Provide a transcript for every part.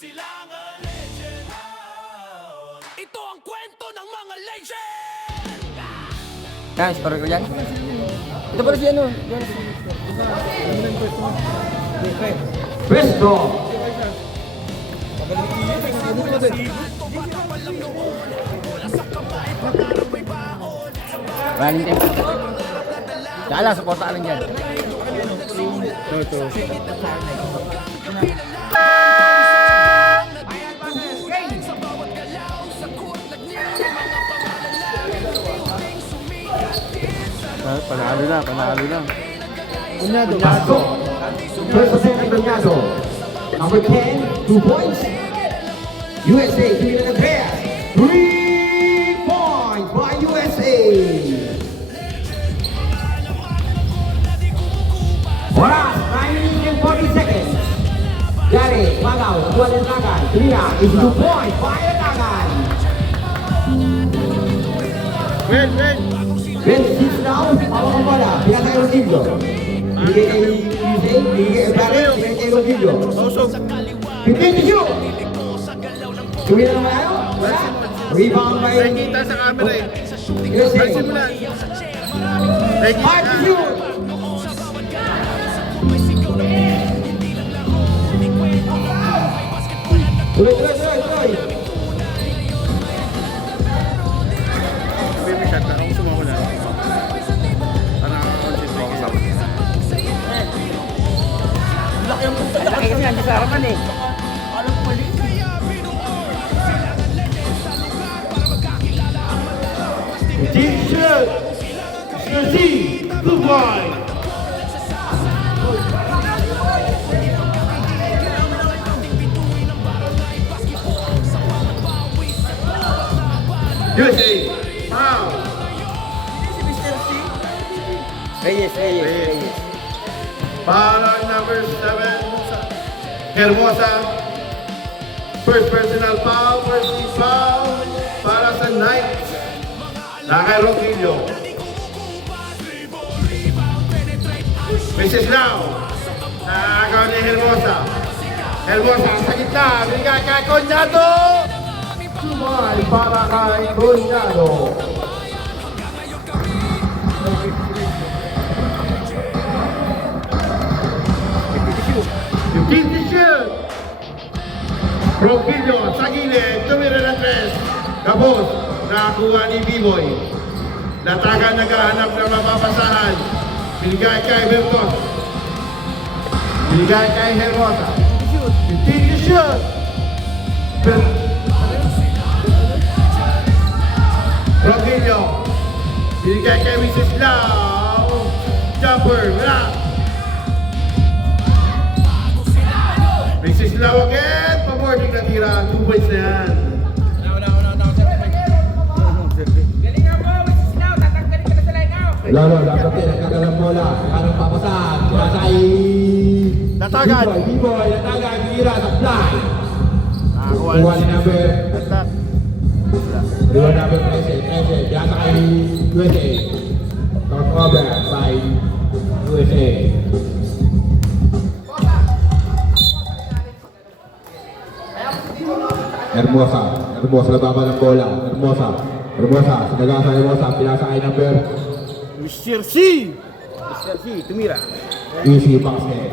Ito ang kwento ng mga legend! Guys, parang ko dyan. Ito pala si ano. Yan. Pwesto. Maraming tempo. Kaya lang, supporta lang dyan. Panalo na, panalo na. Pasko. First position, Doñado. Number 10, 2 points. USA, Kevin Andreas. 3 points by USA. Oras, 9 and 40 seconds. Dari, Pagaw, Kuala Nagan. Tria is 2 points by Nagan. Win! 26 now, awak ang bola. Pinatay ang Rodillo. Bigay kay USA, bigay kay Barret, bigay kay Rodillo. Ausog! 15 to shoot. Tuwi na naman tayo. Wala. Rebound by Nakikita sa camera eh. USA. Simulan. 5 to Nakikita. shoot. Tuloy. Baby shot na. Kung sumako na. Parang concentrate. Laki kasi nandiyan sa harapan eh. T-shirt! Jersey! Dubai! USA! Foul! Reyes. Para number 7, Hermosa. First personal foul, first team foul para sa Knights. Lakay Roquillo. Mrs. Lau. Nakagawa ni Hermosa. Hermosa sa gitna. Bigay kay Conyado. Sumay para kay Conyado. Yung 50 shoot. Roquillo sa gilid. Tumira ng 3. Kapos. Nakakuha ni B-Boy. Nataga naghahanap ng mapapasahan. Binigay kay Bertos. Binigay kay Hermosa. Continue shoot. Roquillo. Binigay kay Mrs. Lau. Jumper. Wala. Mrs. Lau again. Pamorning na tira. 2 points na yan. Lolo, dapat yan, nagkakalang bola. Parang papasahan. Pinasay. Natagan. B-Boy, natagan. Gira sa fly. Nakakuha Kuha ni number. Attack. Kuha number 13. Pinasa kay USA. Top over by USA. Hermosa lababan ng bola. Hermosa, sinagasa Hermosa. Pinasa kay number. Mr. C. Tumira. Easy basket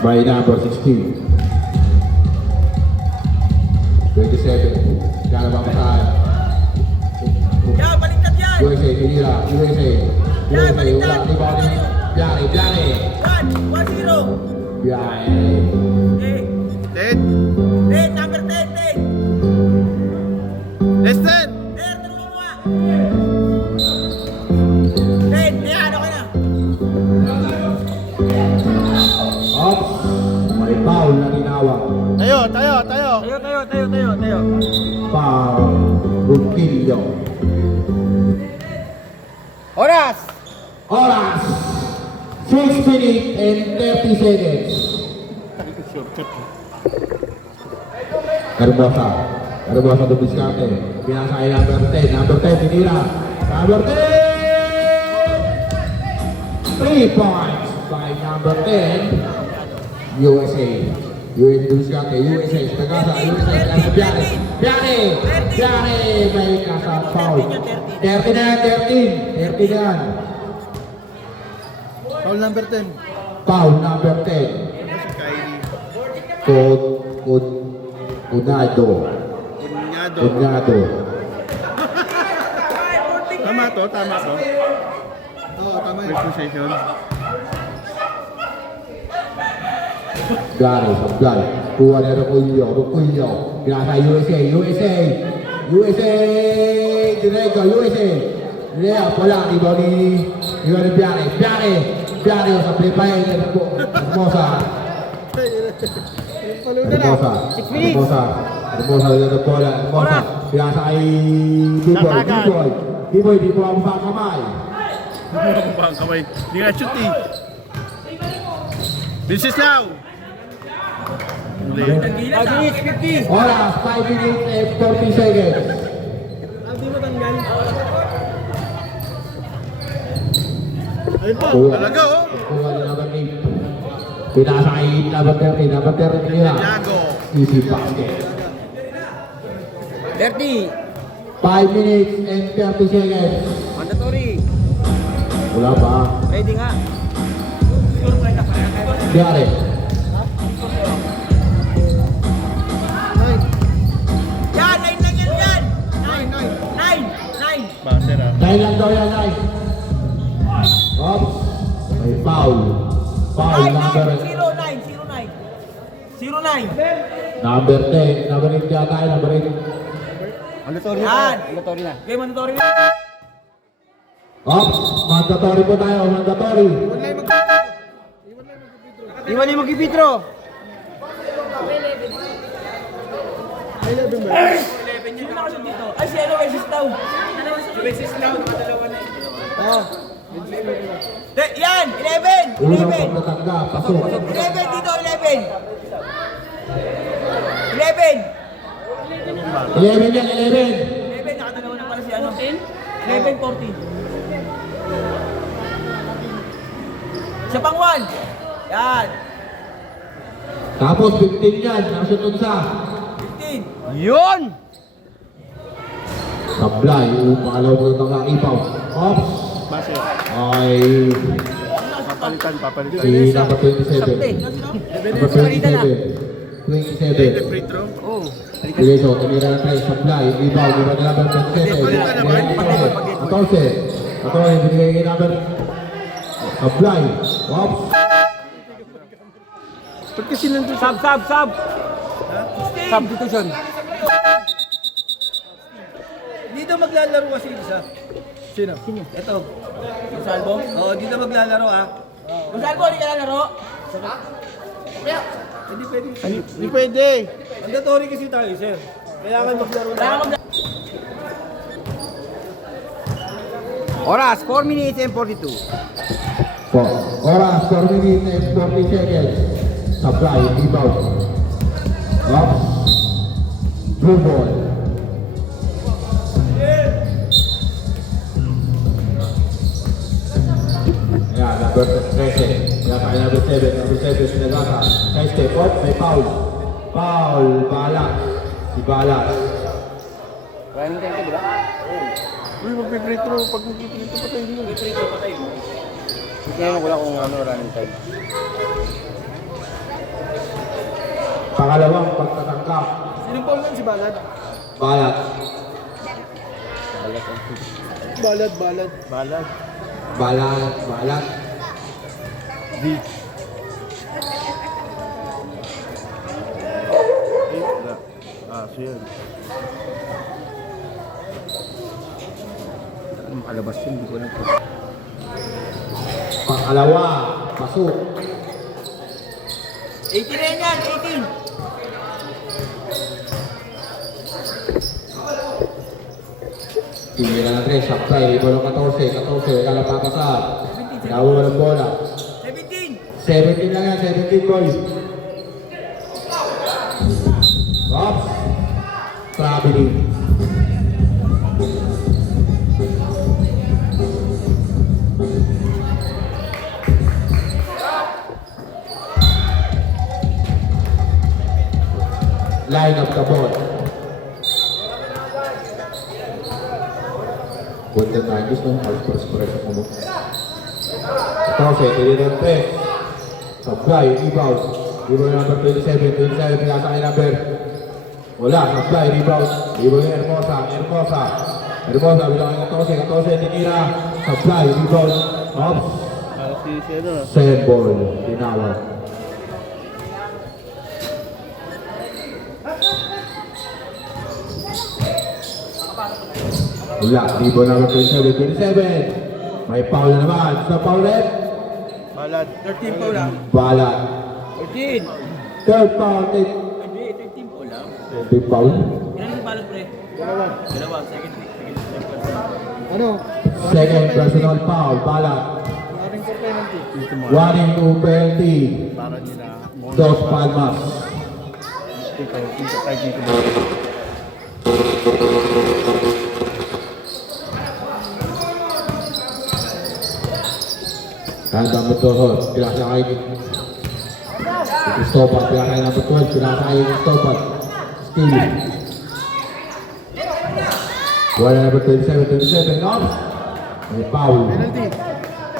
by number 16. 27. Kaya papasahan. Yan, baliktad yan! USA, tinira. USA, wala. Rebound ni Biare. 1-0. Biare. Ted. Number 10. Listen. Tulungan mo nga! Ano ka na? Ops. May foul na tinawag. Tayo. Tayo. Foul. Rutilio. Oras! 6 minutes and 30 seconds. Hermosa dumiskarte. Pinasa kay number 10. Tinira. Number 10. 3 points by number 10. USA. USA Duskate, USA, Tagasa, USA, Piane, Piane, Piane, may kasa foul. 30 na yan, 13 na yan. Foul number 10. Foul number 10. Unado. Unado. Tama to, tama to. Oo, tama yun. First possession. Gary, Gary. Kuha na Rukuyo. Ginasa USA, USA. USA. Diretso, USA. Lea, wala. Iba ni Piane. Piane, sa play-play. Hermosa. Hermosa. Hermosa dito bola. Hermosa. Ginasa kay B-Boy. B-Boy, di po ang kamay. Bang kamay. Hindi nga shoot eh. This is now. Muli. Oras, 5 minutes and 40 seconds. Ayun po. Talaga oh. Kuha ni number 8. Pinasa kay number 30. Number 30 nila. Santiago. Easy basket. 30. 5 minutes and 30 seconds. Mandatory. Wala pa. Ready nga. Biyari. Yan, 9 lang yan. 9. Baser ah. 9 lang daw yan, 9. Oops. May foul. Foul number 09. number 10. Number 8 yata yun. Number 8. Mandatory na. Mandatory na. Okay, mandatory na. Oops. Mandatory po tayo. Mandatory. Iwan yung mag-ipitro. Sino nakasyon dito? Ay, si ano, Wesis Tau. Wesis Tau, nakadalawa na yan, 11. Unang pagtatangga. Pasok. 11 dito, 11. 11 yan, 11. 11, nakadalawa na pala si ano. 11, 14. Siya pang 1. Yan. Tapos 15 yan. Nakasunod sa 15. Yun! Sablay. Pangalaw mo ng mga ipaw. Oops. Baser. Ay. Papalitan. Si number 27. Sakte. Number 27. 27. Free throw. Oh. Diretso, tumira ng 3. Sablay. Ipaw. Di ba na number 27? 14. Binigay kay number Sablay. Oops. Ba't kasi nandun sa... Sub. Substitution. Dito maglalaro kasi isa. Sino? Ito. Gonzalvo? Oo, dito maglalaro ah. Gonzalvo, hindi ka lalaro? Hindi pwede. Hindi pwede. Mandatory kasi tayo, sir. Kailangan maglaro na. Oras, 4 minutes and 42. Oras, 4 minutes and 40 seconds. Supply, rebound. Oops. Blue ball. Ayan, number 13. Ayan, kaya number 7. Number 7, sinagata. Nice step up, may foul. Foul, Balat. Si Balat. Running time ka, di ba? Uy, mag-free throw. Pag mag-free throw patay mo. Kaya wala kung ano running time. Pangalawang pagtatangkap. Sino po lang si Balad? Balat. Balad. Balat. Siya. Makalabas yun, hindi ko lang po. Pangalawa, pasok. 18 na yan, 18. Tingin na 3, supply, rebound ng 14, wala papasar. Nakuha ng bola. 17. 17 lang yan, 17 boys. Oops. Traveling. line of the ball. Punta tayo gusto, alas-press mo. 14, tinilang 3. Supply, rebound. Rebound number 27, pinasakay number. Wala, supply, rebound. Rebound ni Hermosa, Hermosa, bilang 14, tinira. Supply, rebound. Ops. Send ball, tinawag. Wala, rebound number 27. May foul na naman. Sa foul net. Balad. 13 po lang. Balat. 13. Third foul, take. Hindi, 13 po lang. Big foul. Ilan yung balot pre? Dalawa, second. Ano? Second personal foul, Balat. Maraming po penalty. Warning to penalty. Dos Palmas. Handang betul, pinasakay ni Cristobal, pinasakay ng betul, pinasakay ni Cristobal. Steal. Wala number 27, off. May foul. Penalty.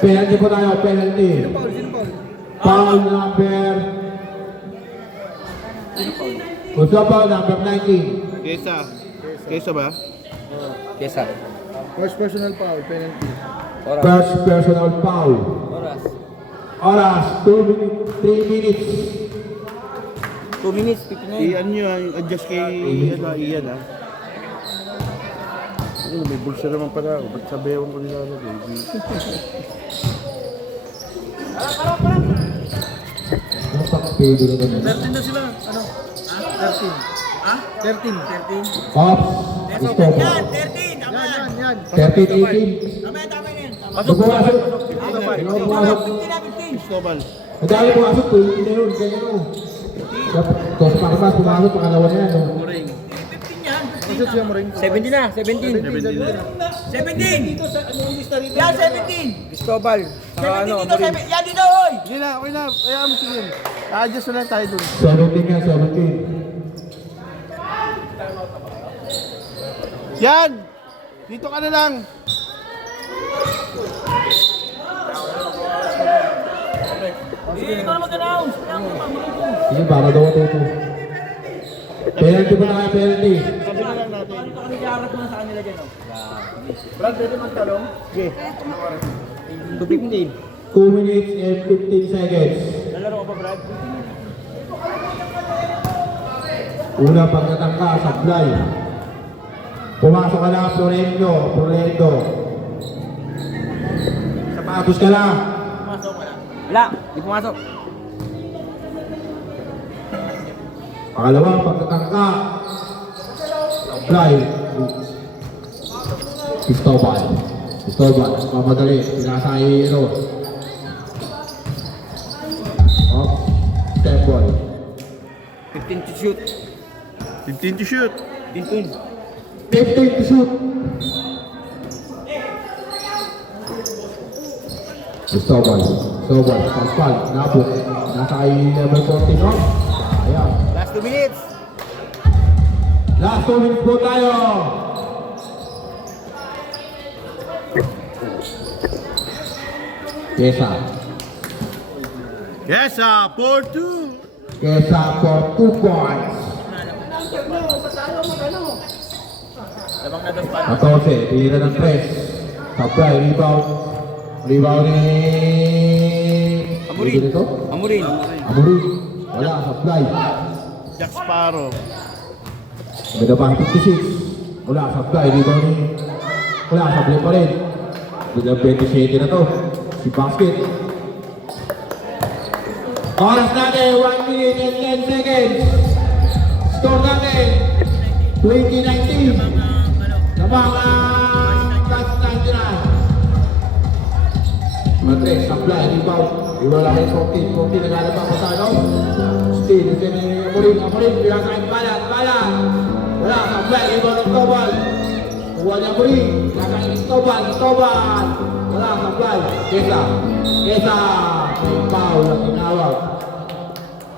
Penalty po tayo, penalty. Sino foul? Foul number... Gusto foul number 19. Kesa ba? Kesa. First personal foul, penalty. First personal foul. Oras. Oras, 2 minutes, 3 minutes. 2 minutes, 59. Iyan nyo, adjust kay Iyan ah. Ano, may bulsa naman pala ako. Ba't sabayawan ko nila ano, baby? Ano pa kapido na ganun? 13 na sila. Ano? 13. 13. Ops, Cristobal. 13, tama yan. Yan. 13, 18. Tama yan. Pumasok. Pumasok. 15. Cristobal. Ang dami pumasok, 20 na yun, ganyan o. Tapos pakapas, pumasok, pangalawa na yan o. 15 yan. Masot siya mo rin. 17 na, 17. 17! Dito sa ano yung lista rito? Yan, 17! Cristobal. 17 dito, 17. Yan dito, oy! Hindi na, okay na. Kaya mo sige. A-adjust na lang tayo dun. 17 yan, 17. Yan! Dito ka na lang. Ikaw na mag-announce. Sige, para daw ito ito. Penalty pa na kayo, penalty. Sabi na lang natin. Dito kami kaharap mo na sa kanila dyan, oh. Brad, pwede magtalong? Okay. 2 minutes and 15 seconds. Lalaro ka pa, Brad? Una pagkatangka, supply. Pumasok ka na, Florendo. Sapatos ka na. Pumasok ka na. Wala, di pumasok. Pangalawa, pagkatangka. Supply. Cristobal, mamadali. Pinasay, ano. Off. Step ball. 15 to shoot. 15 to shoot. 15. 15 to shoot. Cristobal, Pascual, nabot. Nasa kay level 14, no? Ayan. Last 2 minutes. Last 2 minutes po tayo. Kesa. Yes, 4-2. Kesa for 2 points. Labang na dos pa. 14, tira ng press. Supply, rebound. Rebound ni... Amurin. Ano dito? Amurin. Amurin. Wala, supply. Jack Sparrow. May pa 56. Wala, supply. Rebound ni... Wala, supply pa rin. Bilang 27 na to. Si Basket. Oras natin, 1 minute and 10 seconds. Score natin, 2019. Sa mga Cats 99. Matres, supply, rebound. Iwala kay 14, naglalabang pa sa ano. Steal, ito ni Amorin, pinasakit balat. Wala, supply, rebound ng Tobal. Kuha niya Amorin, pinasakit Tobal. Wala, supply, Kesa. May foul na tinawag.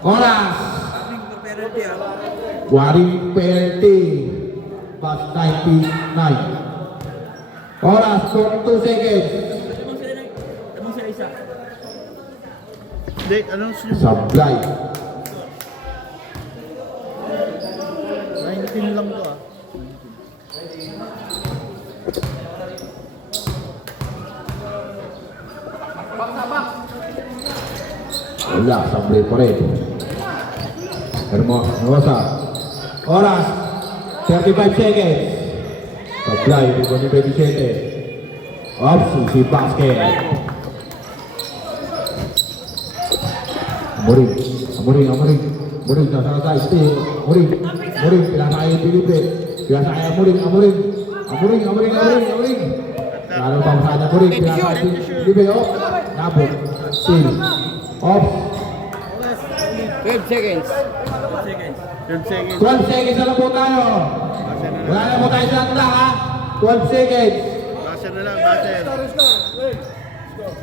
Oras. Penalty, ah. Waring penalty. Pass 99. Oras, 42 seconds. Tamang sila isa. Hindi, anong sunod? Sablay. 19 lang to ah. Wala, sablay pa rin. Hermosa. Oras, 35 seconds. Sablay, rebound ni 27. Ops, si basket. Amuring, nasa side, stay. Amuring, pinasakay yung Pilipin. Pinasakay Amuring. Lalo pang sana Amuring, pinasakay yung Pilipin. Oh, nabot. Still. Ops. 12 seconds. 12 seconds. 12 seconds na lang po tayo. Wala na po tayo sa clock ha. 12 seconds. Baser na lang, baser.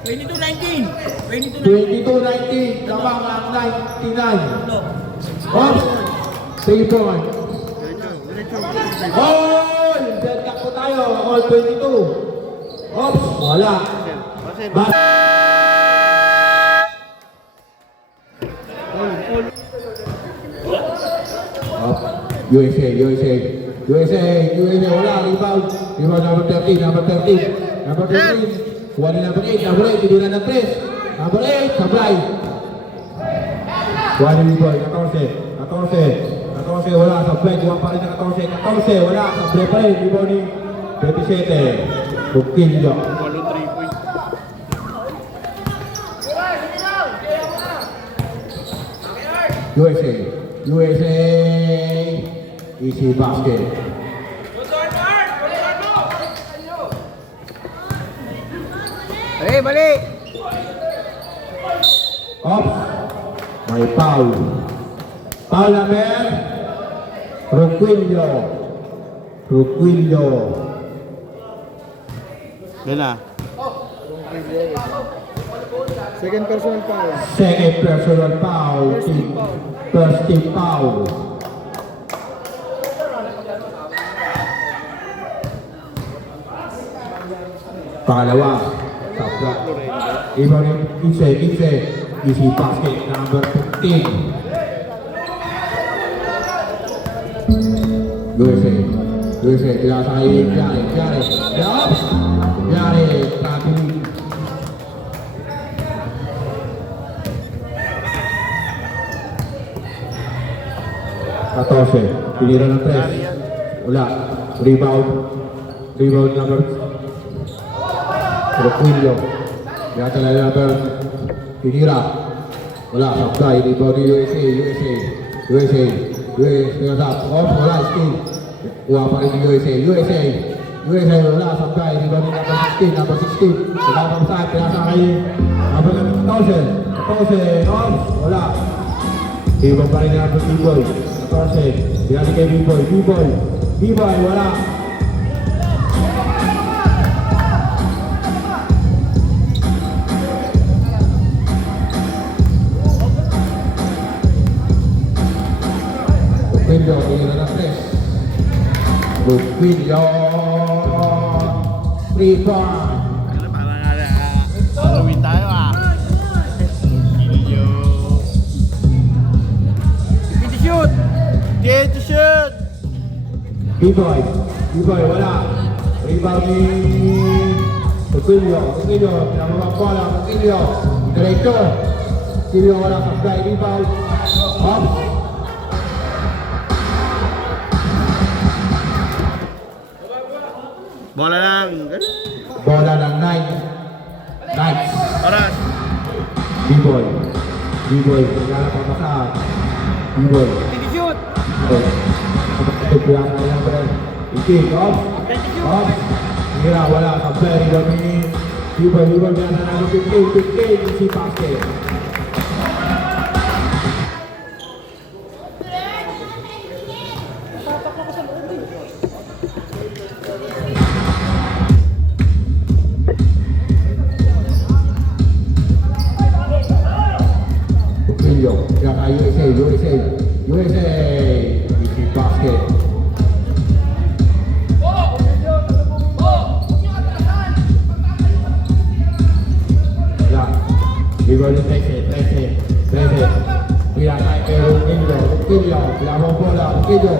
22-19. 22-19. Tabang ang 99. Ops. 3 point. Diretso. All! Dead cut po tayo. All 22. Ops. Wala. Baser. USA. Wala. Rebound number 13. Kuha ni number 8. Tinira ng 3. Number 8. Sablay. Kuha ni Biboy. 14. Wala. Sablay. Kuha pa rin ng 14. Wala. Sablay pa rin. Biboy ni 27. Bukilyo. Walong 3 points. USA. Easy basket. Balik. Off. May foul. Foul number Ruquillo. Yan na. Second personal foul. Second personal foul. First team foul. Pangalawa. Sabra. Iba rin. Easy basket number 15. USA. Pinasakay. Yari. Yup. Yari. Tabi. Katose. Pinira ng 3. Wala. Rebound number Ruquillo. Yata na number Pinira. Wala. Supply. Rebound ni USA. Off. Wala. Skill. Kuha pa rin ni USA. Wala. Supply. Rebound ni number 16. Wala pang saan. Pinasakay. Number 14. Off. Wala. Rebound pa rin ni number B-Boy. 14. Pinasakay kay B-Boy. Wala. Ruquillo, tinira ng 3. Ruquillo. 3 point. Halloween tayo ah. Video. Get to shoot! B-Boy, wala. Rebound ni Ruquillo. Pinamabang bola. Ruquillo. Diretso. Ruquillo wala. Supply. Rebound. Off. Bola lang. Bola ng 9. Knights. Oras. B-Boy. Nagala pa masaan. B-Boy. Ito piyasa na lang pa rin. Itik. Off. Hira. Wala. Supply. Rebound ni B-Boy. Piyasa na ng 15. Easy basket. USA. Easy basket. Ya, B-boy ng 13. Pila kay Pero Ukilio, pila mo bola, Ukilio,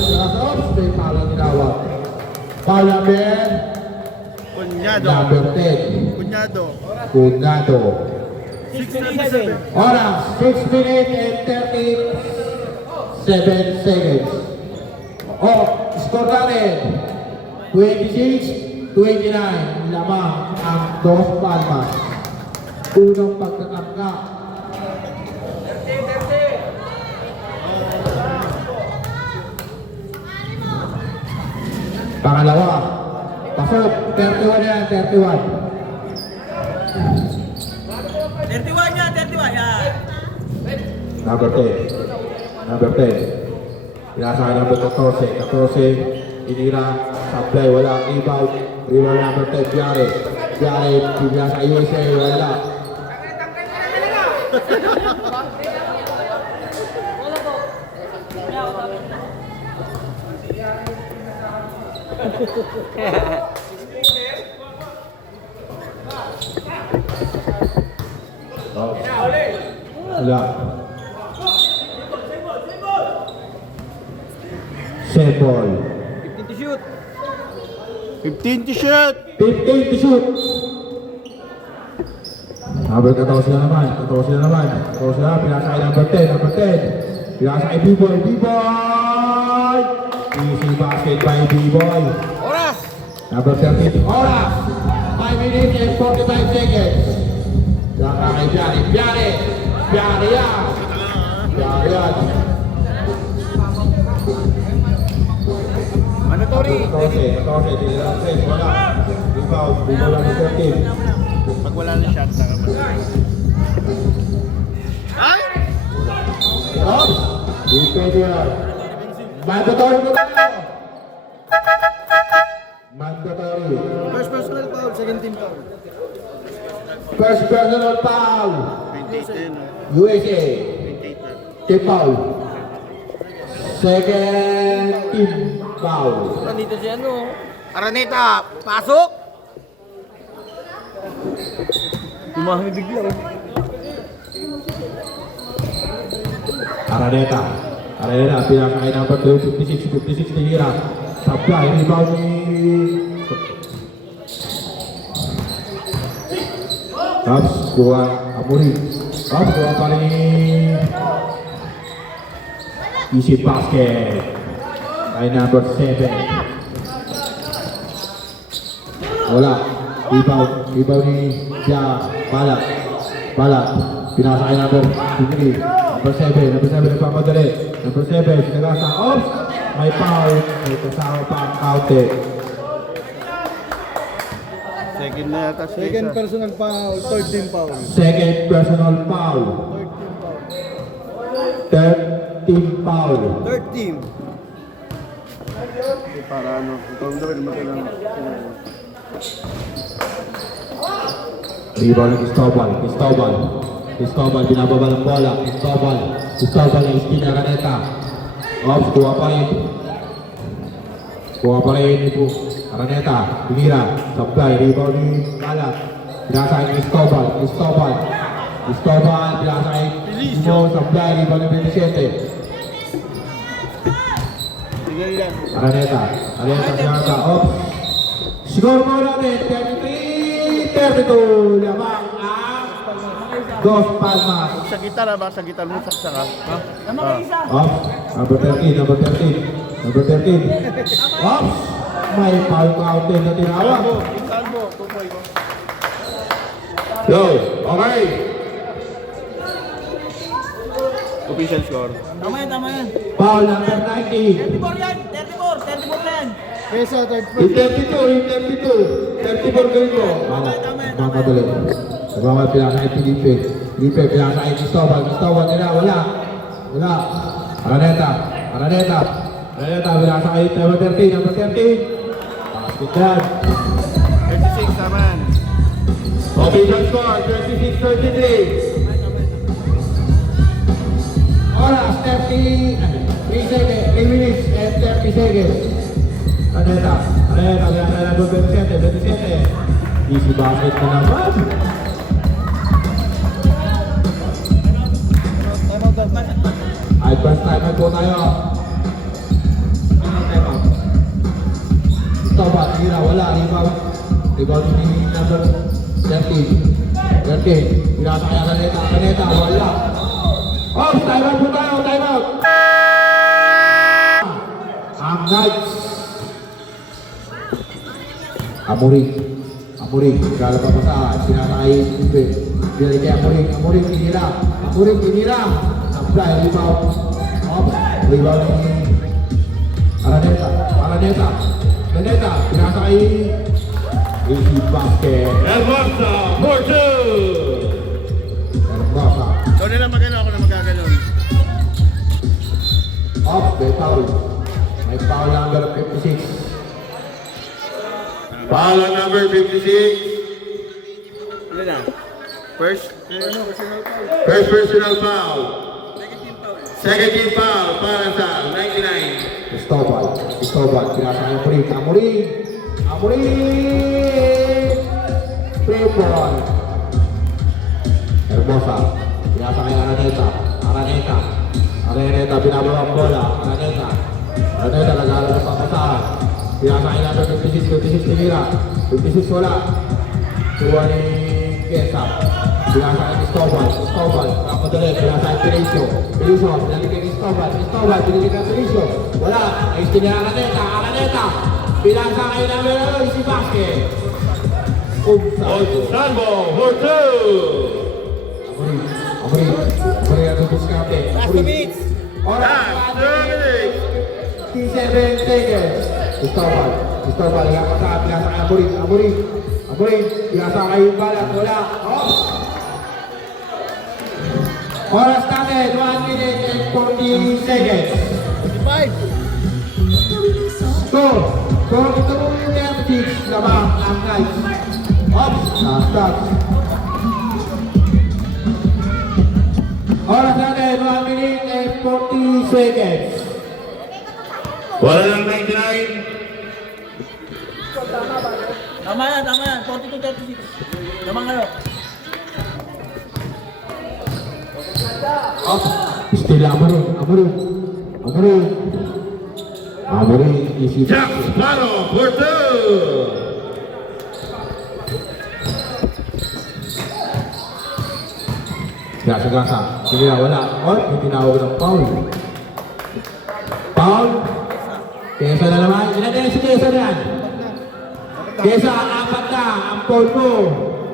sa ops, may pala tinawag. Foul number Kunyado. number 10. Kunyado. Cunado. 67. Oras, 6 minutes and 37 seconds. Oh, score natin. 26-29. Lamang ang Dos Palmas. Unang pagtatangka. Pangalawa. Pasok. 31 yan, 31. 31 yan, 31 yan. Number 10. Number 10. Pinasahan number 14. 14. Inira. Supply. Wala. Rebound. Rebound number 10. Biare. Biare. Pinasa USA. Wala. Wala. Set ball. 15 to shoot. 15 to shoot. 15 to shoot. Number 14 na naman. 14 na naman. 14 na naman. Pinasakay number 10. Number 10. Pinasakay B-boy. B-boy. Easy basket by B-boy. Oras. Number 13. Oras. 5 minutes and 45 seconds. Pinasakay Biare. Biare. Biare yan. Biare yan. Mandatory. 14. 14. Tinira 3. Wala. Rebound. Rebound number 13. Pag wala na shot, saka ba? Oops! Depende yan. Mandatory na tayo. Mandatory. First personal foul, second team foul. First personal foul. 28 din. USA. 28 na. Team foul. Second team foul. Nandito si ano. Araneta, pasok! Tumami bigla. Araneta. Araneta. Pinakakay number 2. 56. Tinira. Supply. Rebound ni... Oops. Kuha. Amurin. Oops. Kuha pa rin. Easy basket. Ay number 7. Wala. Rebound ni Dia. Balat. Pinasa kay number 3. Number 7. Nagpamadali. Number 7. Sinagasa. Oops! May foul. May kasama pa ang counter. Second na yata siya. Second isa. personal foul, third team foul. Second personal foul. Third team foul. Third team. Para ano. Ikaw na rin magkailangan. Rebound ni Cristobal. Binababa ng bola. Cristobal ng Espina Araneta. Oops, kuha pa rin. Ipo. Araneta. Pinira. Supply. Rebound ni Balat. Pinasa kay Cristobal. Pinasa kay Mo. Supply. Rebound ni 27. Sige yan. Araneta siya. Oops. Score mo natin. 33-32. Lamang ang Dos Palmas. Sa gitar ba? Sa gitar mo saksakan. Ha? Off. Number 13. Off. May foul counter na tinawag. Salvo. 2 point. Yo, okay. Official score. Tama yan. Foul number 19. 34 yan, 34 na yan. Pesa, third Yung 32. 34 ganun ko. Mamadali. Nagmamahal pinasa kay Felipe, pinasa kay Cristobal nila, wala. Araneta, pinasa kay number 13. Basket yan. 36 naman. Official score, 26-33. Oras, 3 seconds. 3 minutes and 30 seconds. Araneta, Araneta, 27. Easy basket na naman. Advance timer po tayo. Stop at tira, wala, rebound. Rebound ni number 13. 13, pinasa kaya Araneta, wala. Oh, time out po tayo, time out. Ang Knights. Amuring, kala pa pasahan, sinasakay Ibe. Binalik kay Amuring, tinira. Apply, rebound. Ops, rebound ni Araneta, pinasa kay Easy basket. Hermosa for two. Hermosa. Ikaw na lang magano, ako na magaganon. Off, may foul. May foul number 56. Foul on number 56. Ano na? First? First personal foul. Second team foul para sa 99. Cristobal, pinasa kay Amuring! Free ball. Hermosa, pinasa kay Araneta, binabawa ang bola. Araneta, nag-aaral ng papasahan. Pinasa kay number 56 tinira. 56 wala. Tuwa ni Kesa. Pinasa kay Cristobal, kapadali, pinasa kay Felicio, pinalik kay Cristobal, pinalik kay Felicio. Wala, ayos din niya Araneta. Pinasa kay number Easy basket. Salvo for two. Amuring ang tutuskate. Last 2 minutes. Last 2 minutes. 57 seconds. Cristobal, yang pasang pinasa kay Amuring, pinasa kay Balat, wala. Oras natin, 1 minute and 40 seconds. 55. So, ito mo yung F6 lamang ang Knights. Ops, stop. Oras natin, 1 minute and 40 seconds. Wala lang 99. Tama yan. 42-36. Namang ano? Ops, still Amuring, easy Jack Sparrow for two. Gasa. Sige, wala. May tinawag ng foul. Kesa na naman. Ilan din si Kesa yan? Kesa, apat na. Ang foul mo.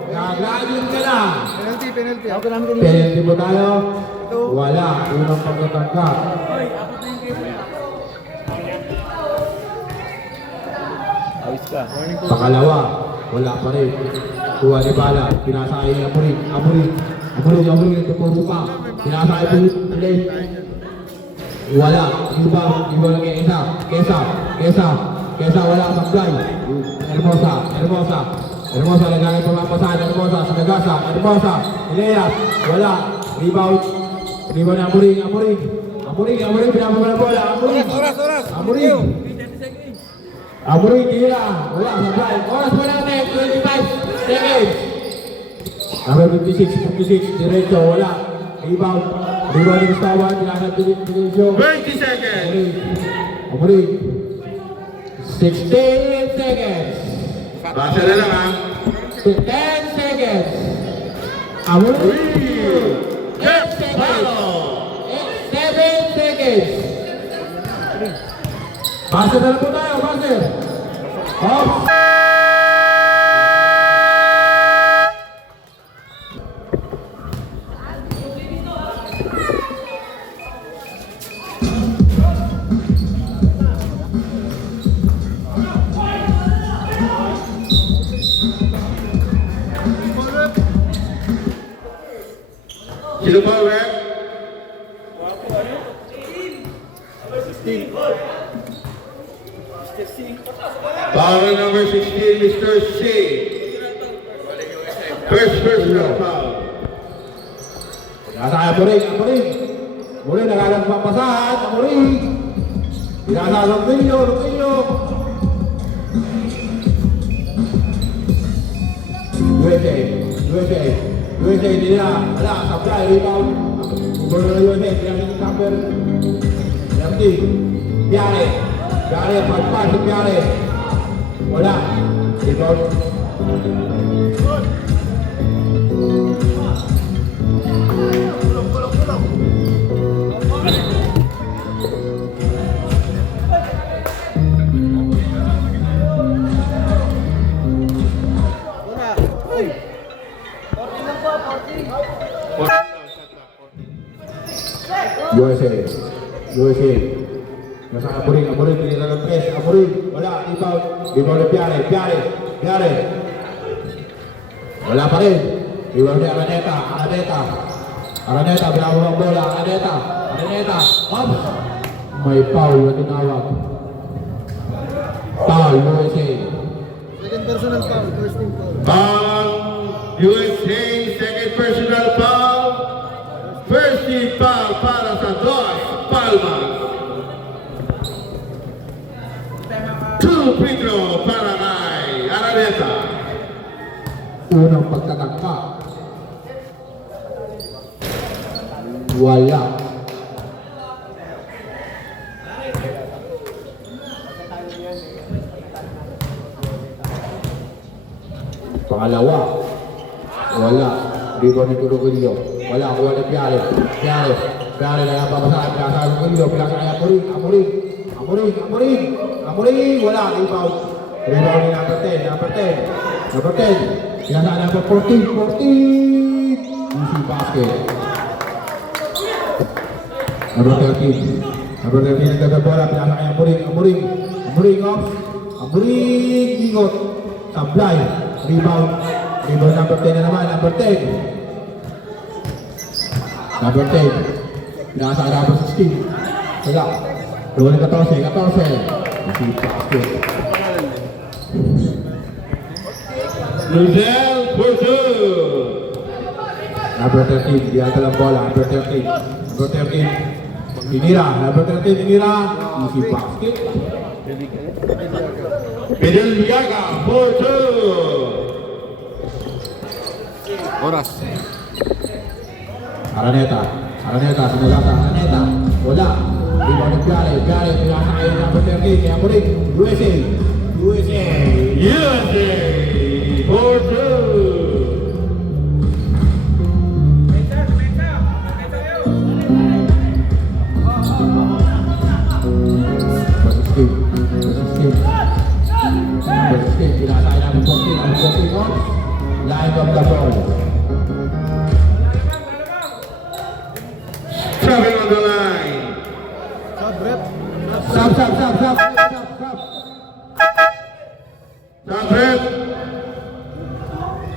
Gagawin ka na. Penalty. Penalty mo tayo. Wala. Unang pagkatangka. Pangalawa. Wala pa rin. Kuha ni Bala. Pinasa kay Amuring. Nagtuturo pa. Pinasa kay Pulit. Wala. Iba lang kay Kesa. Wala. Sablay. Hermosa. Nagagay pamapasahan. Hermosa. Sa Nagasa. Hermosa. Ileyas. Wala. Rebound ni Amuring. Pinapabala bola. Oras. Amuring tira. Wala. Sablay. Oras mo natin. 25 seconds. Number 56. Diretso. Wala. Rebound ni Gustavo. Pinasad Diretso. 20 seconds. Amuring. 16 seconds. Basa na lang ha. 10 seconds. Amuring. 8 Jack seconds. Sparrow. 7 seconds. Base na lang po tayo. Off. Sino pa, Rep? Foul number 16, Mr. C. First personal foul. Nasa Amuring. Amuring nagalang pampasahan. Amuring. Pinasa Rogelio. USA nila. Wala, supply, rebound. Gol na USA, pinasa yung number. Lefty. Piare, pagpad si Piare. Wala. Rebound. USA. Nasa Amorim, pinita ng press. Amorim, wala, rebound. Rebound ni Piare. Wala pa rin. Rebound ni Araneta, binabang ang bola. Araneta. Up! May foul na tinawag. Foul, USA. Second personal foul, first team foul. Foul, USA, second personal foul. First team foul para sa Dos Palmas. 2 free throw para kay Araneta. Unang pagtatagpa. Wala. Pangalawa. Wala. Rebound ni Rogelio. Wala ni Piare na napapasahan. Pinasa Rogelio. Pinasa kay Amorim. Wala. Rebound ni number 10. Pinasa number 14. Easy basket. Number 13 nagkakabola. Pinasa kay Amorim off. Amorim ingot. Sablay. Rebound number 10 na naman. Number 10. Pinasa kay number 16. Wala. Doon 14. Easy basket. Luzelle Porto. Number 13, di atas bola. Number 13. Dinira. Easy basket. Fidel Villaga Porto. Oras. Araneta. Sinagasa. Wala. Rebound ni Piare. Pinasa kay number 13. Kaya Amorim. USA. Porto. Pinasa kay number 14 off. Line of the ball. Travel on the line. Sub rep. Sub. Tabret.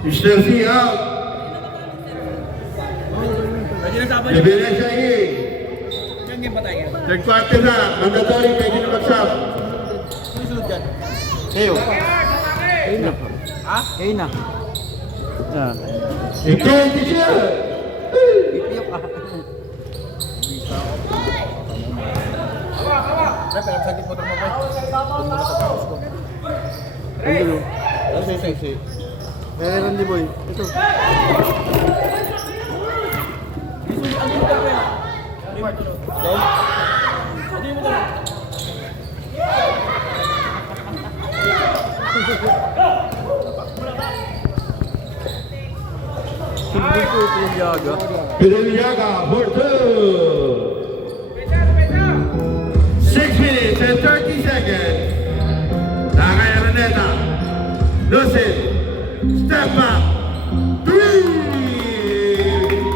Mr. C out. Pwede na sabay. Leberes lagi. Yan game pa tayo. Third quarter na. Mandatory. Pwede na mag-sub. Susunod dyan. Kayo. Kayo na. Ikaw, teacher. Ipiyok ah. Pero sa tipo mo ba? Ang gulo. Meron di boy. Ito. Silbi ko Piliaga. Fidel Villaga Porto. 6 minutes and 30 seconds. Nakay Araneta. Lucid. Step back. 3.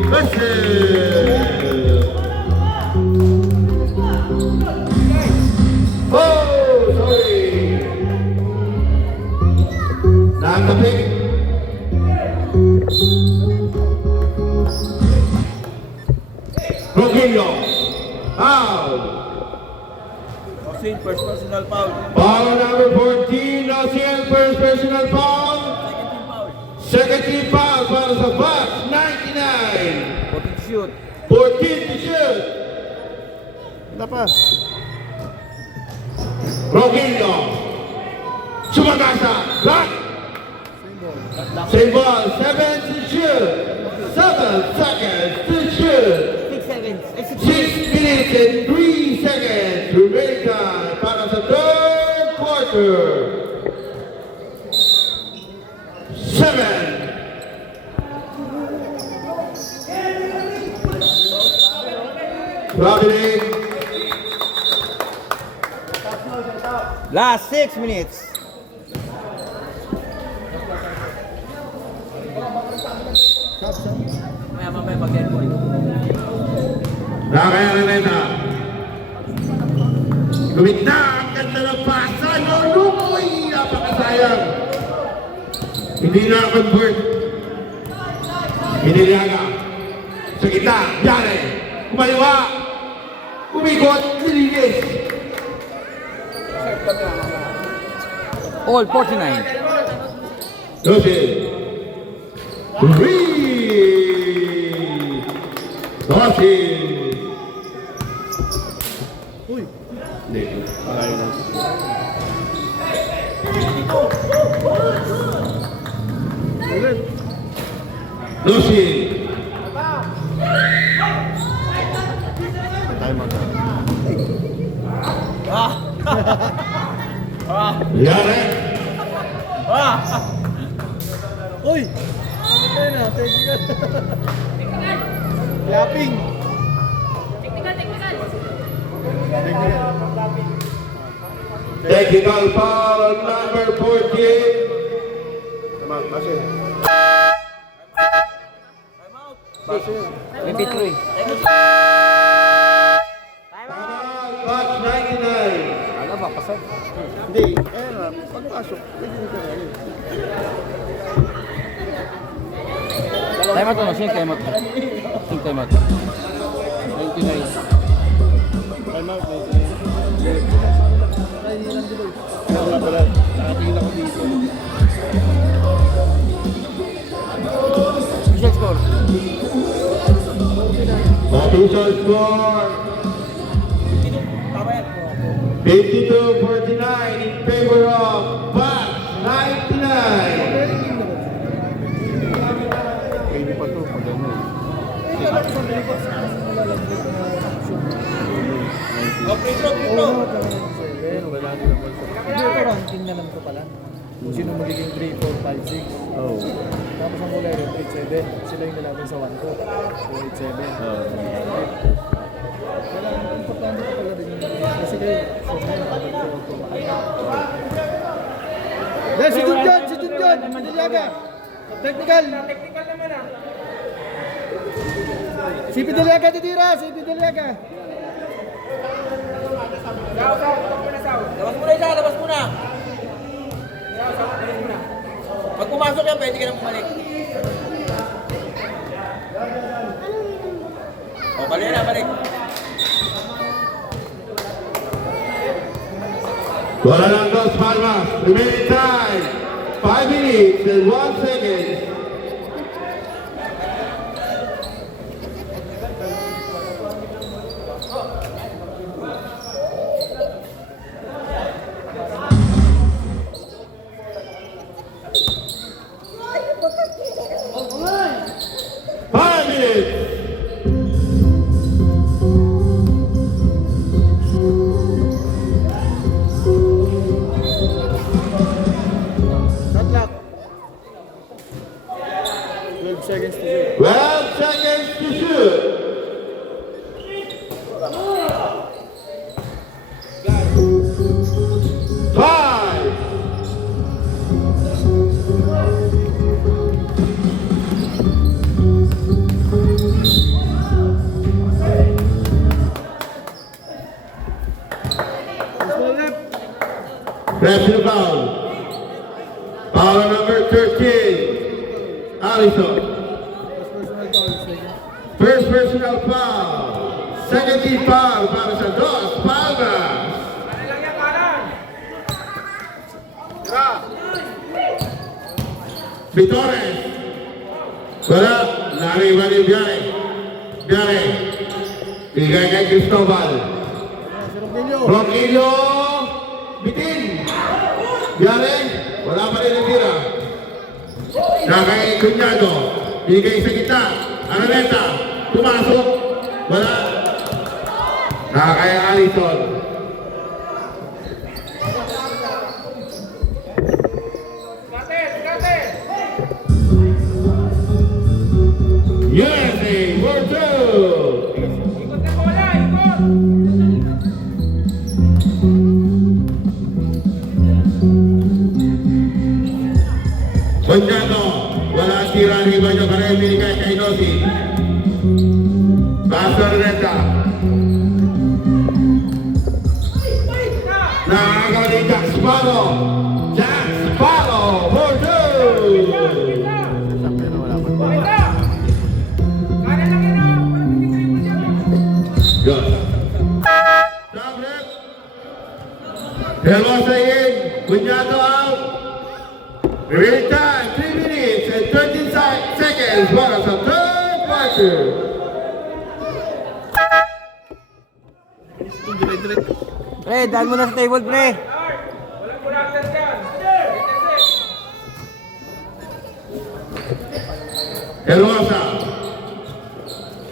Lucid. Oh, sorry. Nakapik. Rogelio. Out. Osin, first personal foul. Foul number 14, Ocean, first personal foul. Second team foul para sa Bucks, 99. 14 shoot. 14 to shoot. Wala pa. Rogelio. Sumagasa. Block. Same ball. 7 to shoot. 7 seconds to shoot. 6 minutes and 3 seconds. Remaining time para sa third quarter. 7. Providence. Last 6 minutes. Mamaya pag-end boy. Rakay Araneta. Gumit na ang ganda ng pasa. Lukoy! Napakasayang. Hindi na-convert. Piniliaga. Sa gitna. Yare. Kumaliwa. Umikot. Nilinis. All 49. Dosin. Three. Dosin. Hindi. Dosin. Yare. Uy! Ano na, technical. Lapping. Technical foul number 14. 23. Match 99. Ano ba, pasok? Hindi, pagpasok. Pwede nito na yun. Time out mo, sing time out mo. Sing time out. 99. Time out, 99. Ay, lang dito. Kaya nga pala, nakatingin ako dito. Official score. Official score. 52-49 in favor of Bucks 99. Pwede pa to, pag ano eh. Pero wala din naman sa... Hindi, ito ranking na lang ko pala. Kung sino magiging 3, 4, 5, 6. Oo. Tapos ang mula rin, 8, 7. Sila yung nalaman sa 1, 2. 8, 7. Oo. Kailangan, importante ko pala din yung... Kasi kayo, so na, nakabag ko ito. Dahil si Junjun! Si Junjun! Madaliaga! Technical! Technical naman ah! Si Pidaliaga titira! Si Pidaliaga! Labas muna isa, labas muna. Pag pumasok yan, pwede ka nang bumalik. O, balik na, balik. Wala lang Dos Palmas. Remaining time 5 minutes and 1 second. Shot clock! 12 seconds to shoot. 12 seconds to shoot. Five. Pressure foul. Foul number 13. Allison. First personal foul. Second team foul para sa Dos Palmas. Vitores. Wala. Nariwan ni Biare. Biare. Bigay kay Cristobal. Si Rogelio. Rogelio. Yari, wala pa rin ang tira. Na kay Cunyado, binigay sa kita. Araneta, pumasok. Wala. Na kay Alison. USA, World Two. Cunyado, wala ang tira ni Banyo Karel, binigay kay Nossi. Paso Araneta. Nakagawa ni Jack Sparrow. Jack Sparrow, World Two. Pero wala pa. Good. Stop it. Hermosa in. Cunyado out. Remaining time, 3 minutes and 13 seconds. Para sa third quarter. Pre, daan mo na sa table, pre. Hermosa.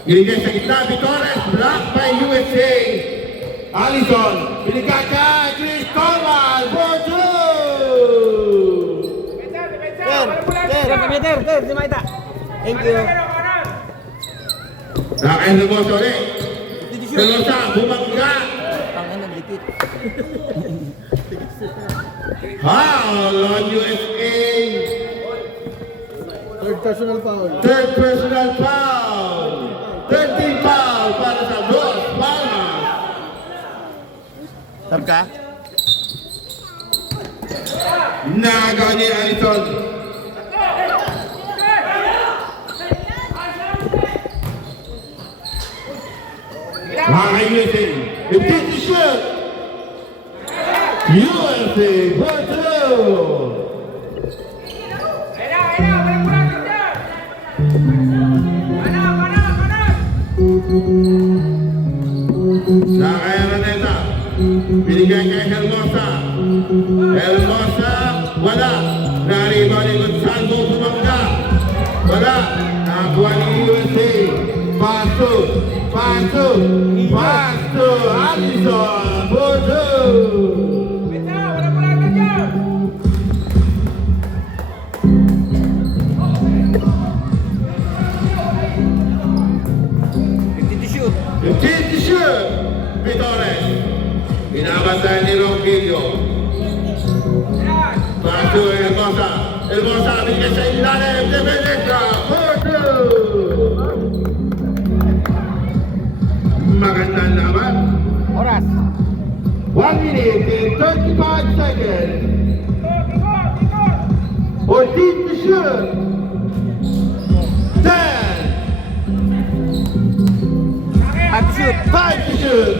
Binigay sa gitna, Vitores, blocked by USA. Alison, binigay kay Chris Coleman, for two. Ter, di makita. Thank you. Nakay Hermosa ulit. Hermosa, bumangga. Ang ano, dikit. Foul on USA. Third personal foul. Third personal foul. 13 foul para sa Los Palmas. Sab ka? Nagawa ni Alison. Nakay USA. 15 to shoot. USA for two. Nakay Araneta. Binigay kay Hermosa. Hermosa, wala. Nariba ni Gonzalo Bumangga. Wala. Nakakuha ni USA. Paso. Paso. Paso. Alison. For two. Fifteen to shoot. Vitores. Binabantayan ni Ronquillo. Paso Hermosa. Hermosa binigay sa ilalim. Demeneca. For two. Magandang laban. Oras. 1 minute and 35 seconds. 14 to shoot. 10. 5 to shoot. 5 to shoot.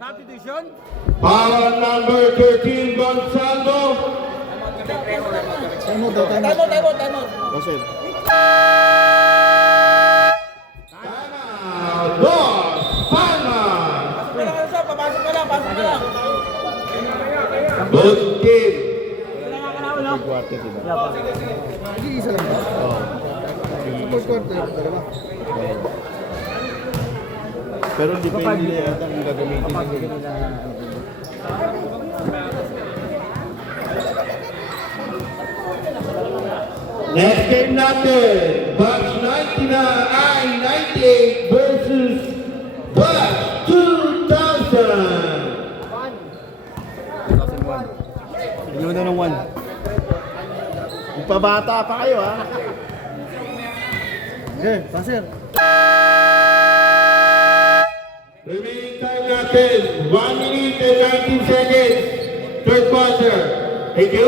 Substitution. Foul on number 13, Gonzalo. Time out daw, time out. Rosel. Timeout. Dos Palmas. Papasok ka lang. Good game. Third quarter, diba? Isa lang ba? Oo. Sa fourth quarter, dalawa. Pero depende yata ang gagamitin nila. Next game natin, Bucks 98 versus Bucks 2000. 2001. Hindi mo na ng 1. Ipabata pa kayo, ha? Okay, pasir. Remaining time natin, 1 minute and 19 seconds. Third quarter. Thank you.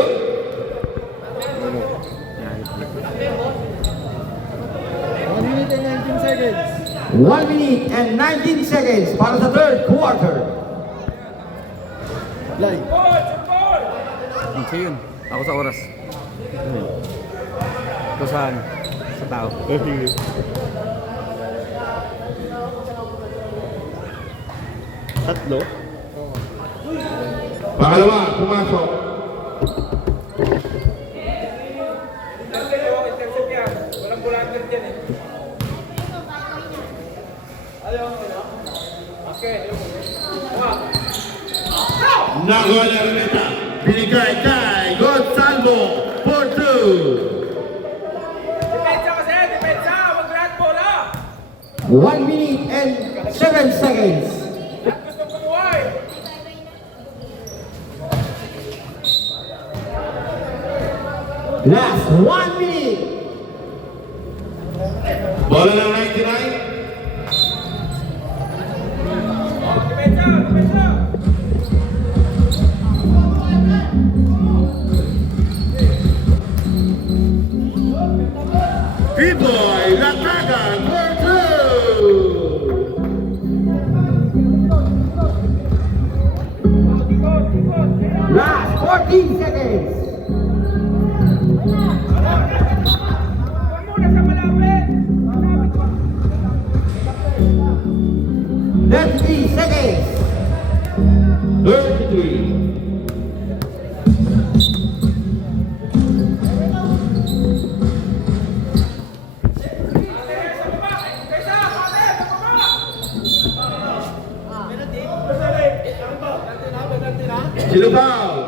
1 minute and 19 seconds. 1 minute and 19 seconds para sa third quarter. Play. Siya yun. Ako sa oras. Ito saan? Sa tao. Tatlo? Pangalawa, pumasok. Intercept yan. Walang bulander dyan eh. Nakuha na Araneta. Binigay kay Gonzalo for 2. Depensa kasi! Depensa! Wag lahat bola! 1 minute and 7 seconds. Lahat gusto kumuhay! Last 1 minute. Bola ng 99. Depensa! Depensa! B-Boy Latagan for 2. Last 14 seconds. Huwag muna sa malapit! 33 seconds. 33. Sino foul?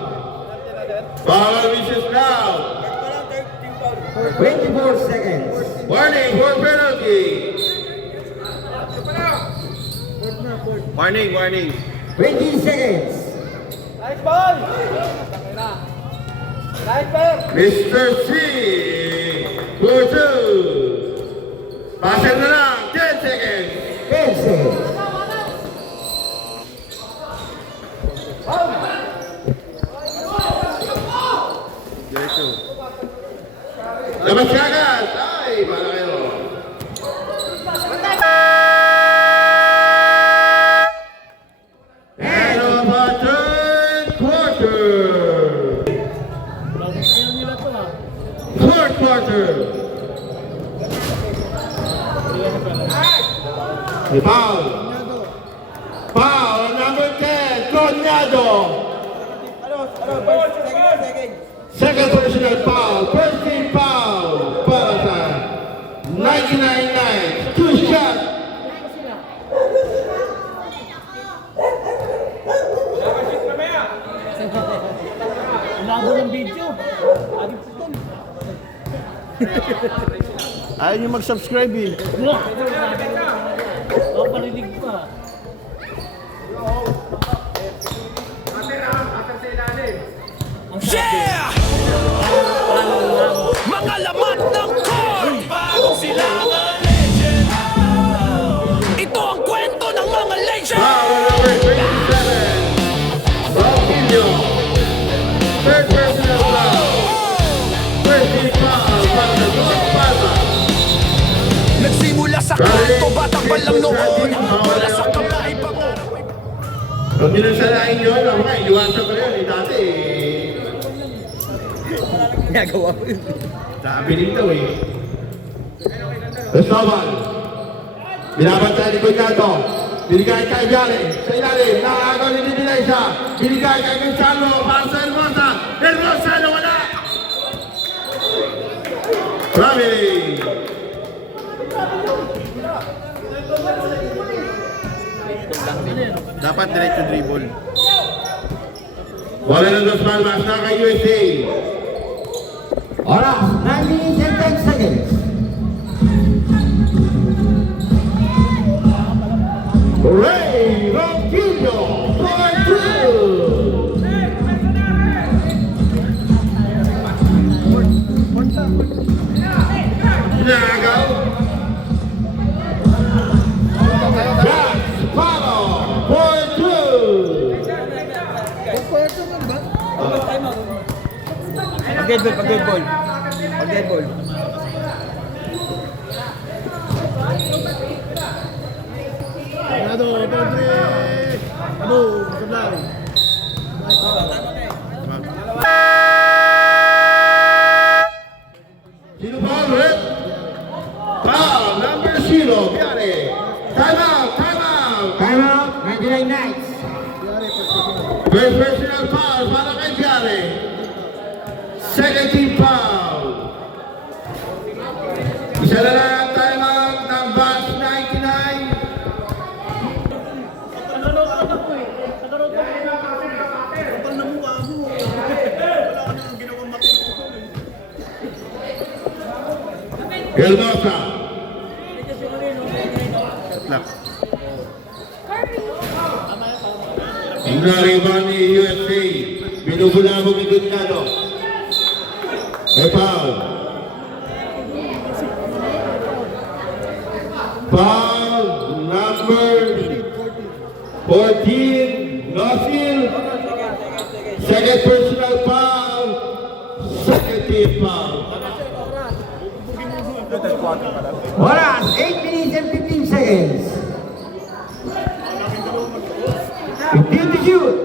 Foul wishes now. 24 seconds. Warning for penalty. Warning, warning. 20 seconds. Nice ball! Nice ball! Mr. C for 2. Passer na lang, 10 seconds. 10 seconds. Labas ka agad. Ay, para kayo. And of a third quarter. Fourth quarter. Foul. Foul number 10, Conyado. Second personal foul, first team foul para sa 99 Knights. Two shot. Labo ng video. Adik po tol. Ayaw niyo mag-subscribe eh. Ako parinig pa. Yeah! Mga lamat ng court bago sila mga legend. Ito ang kwento ng mga legend. Foul number 27, Raulquillo. Third personal foul. First team foul para sa North Palma. Nagsimula sa kwento, batang pa lang noon. Wala sa kamay pangarap. Huwag nyo nang salain yun. Ako nga, iniwasan ko yun. Dati Ginagawa ko yun. sabi dito eh. Cristobal. Binabantay ni Conyado. Binigay kay Viale. Sa ilalim. Nakagaw ni Didilay siya. Binigay kay Gonzalo. Para sa Hermosa. Hermosa na wala. Family. Dapat diretso dribble. Wala na Dos Palmas na kay USA. Oras 9 minutes and 10 seconds. Ray Ronquillo for 2. Nagaw. That's Palo for 2. Pag-dead ball. Pag-dead ball. Ano, Patrick! Ano, sablay. Sino foul, Red? Foul number 0. Viale. Time out, time out. Time out. 99 Knights. second team foul. Isa na lang timeout ng Batch 99. Hermosa. Nariban ni USA. Binubulabog ni Gunyado. May foul. Foul number 14, Nosil. Second personal foul. Second team foul. Oras, 8 minutes and 15 seconds. 15 to shoot.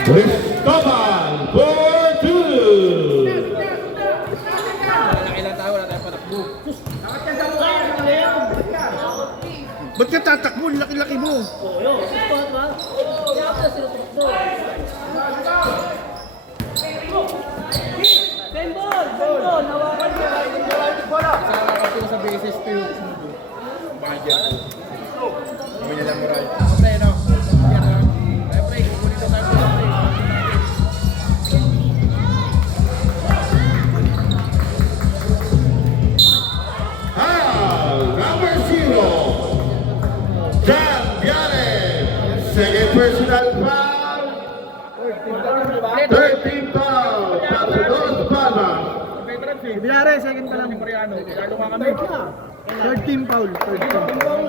Cristobal for two. Ba't ka tatakbo? Laki-laki mo. Sa basis to yung Foul number 0. Dan Viales. Second personal foul. Third team foul. Para Dos Palmas. Binare, second pa lang. Third team foul. Third team foul.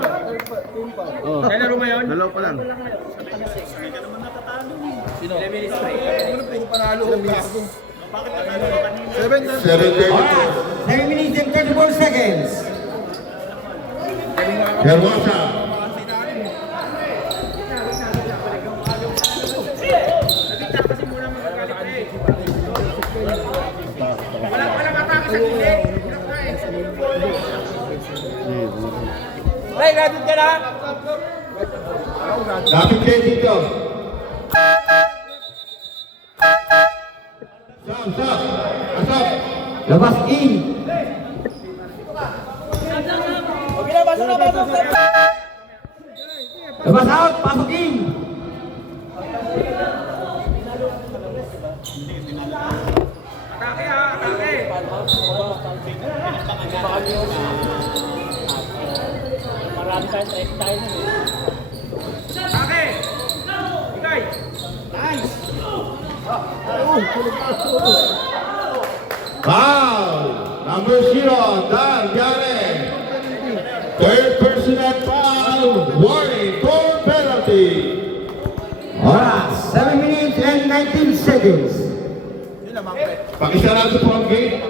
Laro mo yun? Dalaw pa lang. Sino? Puro panalo. 7 minutes and 34 seconds. Hermosa. Hey, lapit ka na! Lapit kayo dito. Stop. Asap. Labas in. Okay na, basa na, basa na! Labas out, pasok in. Marami tayong trek tayo nun eh. Foul number 0. Dan Viales. Third personal foul. Warning for penalty. Oras, 7 minutes and 19 seconds. Pakisarado po ang gate.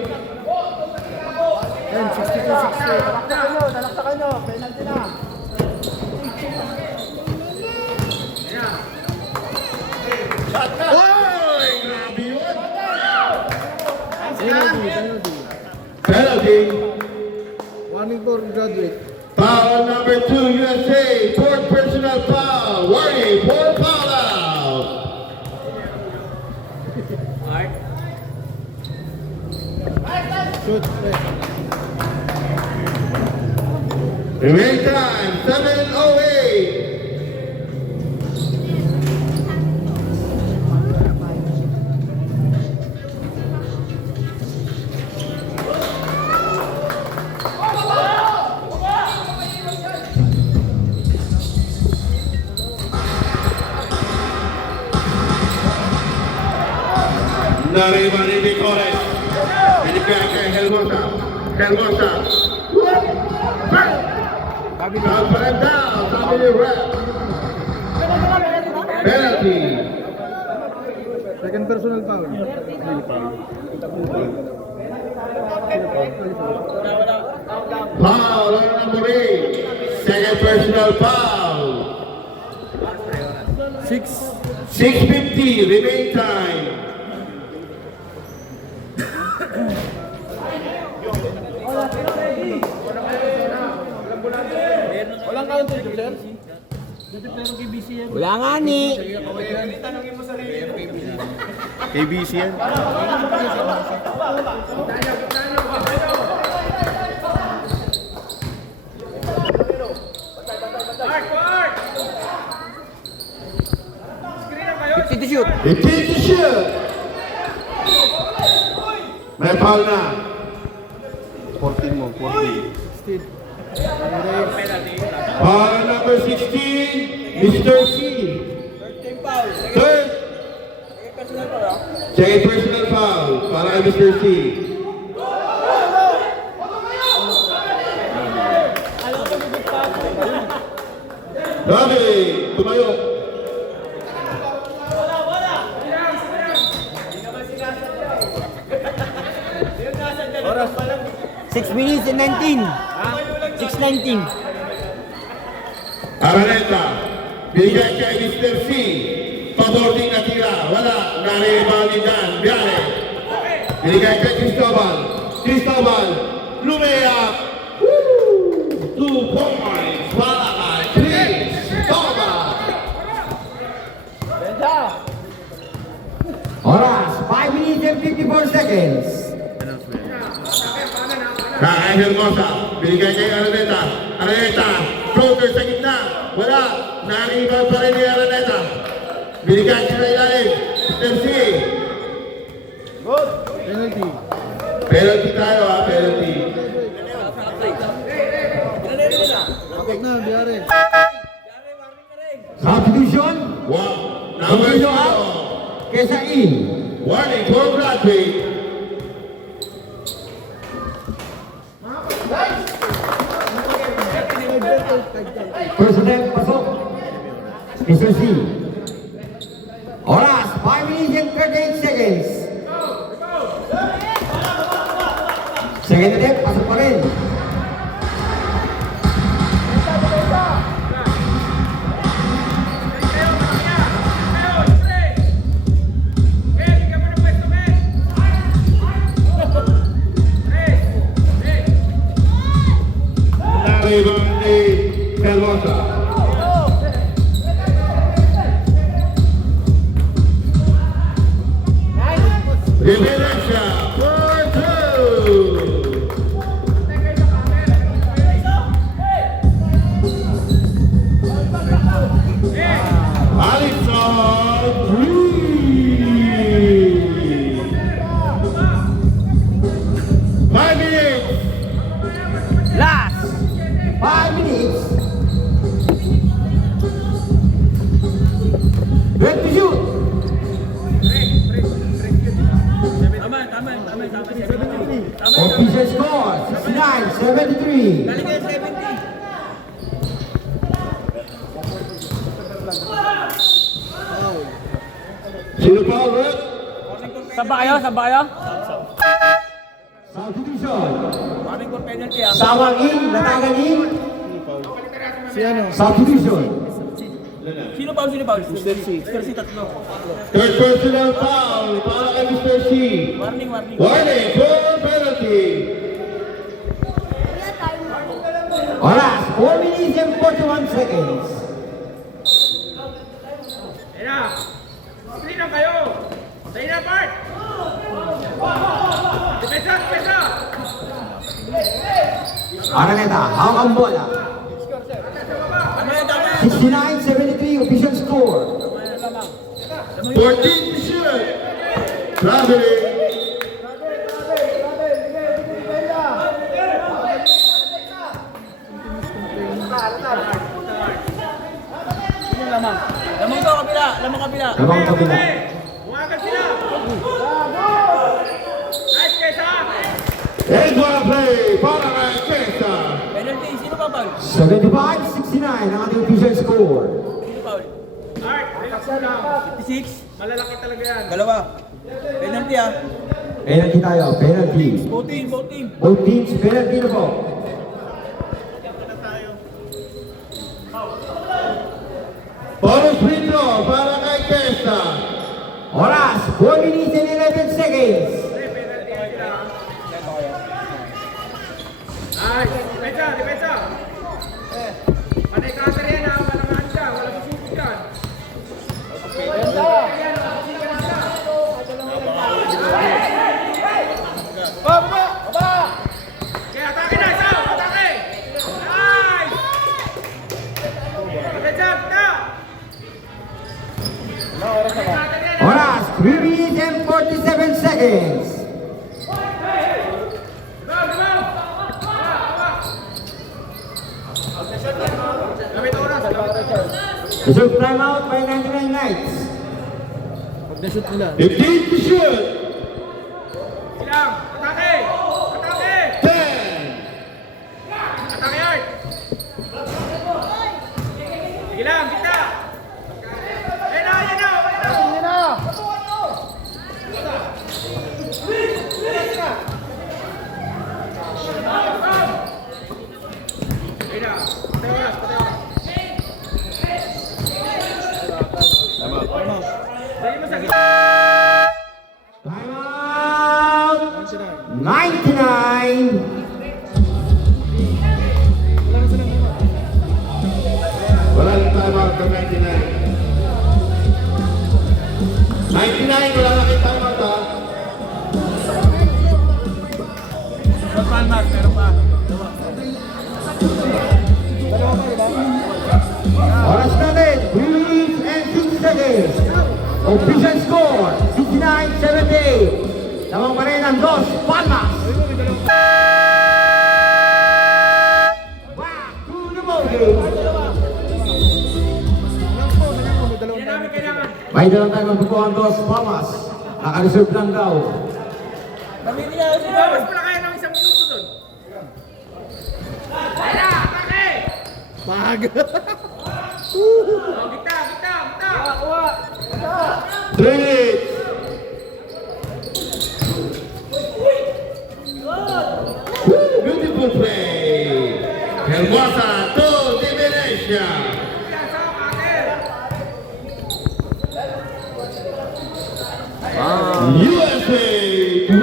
62-60. Talaktakan nyo. Penalty na. Oy! Grabe yun! Penalty. Penalty. Warning for graduate. Foul number 2, USA. Fourth personal foul. Warning for foul out. Shoot. Remain time, 7:08. Nariban ni Vicores. Binigyan kay Hermosa. Hermosa. Down pa rin down. Sabi ni Rep. Penalty. Second personal foul. Foul on number 8. Second personal foul. 6:50 remain time. Walang counter, sir? Wala nga ni. KBC yan. To shoot. 15 to shoot. May foul na. 14 mo, 14. Foul number 16, Mr. C. Third. Second personal foul para kay Mr. C. Grabe, tumayo. Oras. 6 minutes and 19. 6:19. Araneta, bigay kay Mr. C. Paborting na tira, wala, nare-rebound ni Dan, Biale. Bigay kay Cristobal, Cristobal, lumayap. 2 points para kay Cristobal. Oras. 5 minutes and 54 seconds. Kay Hermosa, bigay kay Araneta, Araneta, floater sa gitna, wala, nare-rebound pa rin ni Araneta. Binigay siya na ilalim. Mr. C. Penalty. Penalty tayo ha, penalty. Kapag na, biyari. Substitution. Wow. Number 0. Kesa in. Warning for Broadway. Personnel pasok. Mr. C. Oras. 5 minutes and 38 seconds. Second attempt. Pasok pa rin. Rebound ni Hermosa. Reverencia for 2. Alisson 3. 5 minutes. Last. 5 minutes. Ready to shoot. Official score 69-73. Sino pa ulit? Saba kayo? Saba kayo? Substitution. Sawang in, latagan in. Si ano? Substitution. Sino pa? Mr. C, tatlo. Third personal foul para kay Mr. C. Warning. Warning for penalty. Oras, 4 minutes and 41 seconds. Screen lang kayo. Tayo na, Bart. Depensa. Araneta, hawak ang bola. 69-73 official score. 14 to shoot. Traveling. Lamang kabila. Lamang kabila. Bumagal sila. Nice, Kesa. And what a play para kay Kesa. Penalty, sino pa foul? 75-69 ang ating official score. Sino foul? Art, relax na lang. 56. Malalaki talaga yan. Dalawa. Penalty ah. Penalty tayo, penalty. Both team. Both teams, penalty na po. Bonus free throw para kay Kesa. Oras, 4 minutes and 11 seconds. Nice. Depensa. Panay counter yan ah. Walang handa. Oras, 3 minutes and 47 seconds. Reserve timeout by 99 Knights. Pag na-shoot nila. 15 to shoot. Silang, atake! Atake! 10. Atake yard! Sige lang, kita! Ayan na, ayan na, ayan na! Ayan na, patay oras, patay oras. Dali mo sa gitna. Timeout 99. Wala yung timeout ng 99. 99, wala na kayong timeout ha. Palmas, meron pa. Oras natin, 3 minutes and 6 seconds. Official score, 69-78. Lamang pa rin ang Dos Palmas. Back to the ball game. Yan namin kailangan. May dalang tayo magbuko ang Dos Palmas. Naka-reserve lang daw. Pamilya, mas pala kaya ng isang minuto doon. Ayan na, atake! Pag! Oh, gitna, gitna, gitna! Kuha! 3 minutes. Beautiful play. Hermosa to Di Venecia. USA 3.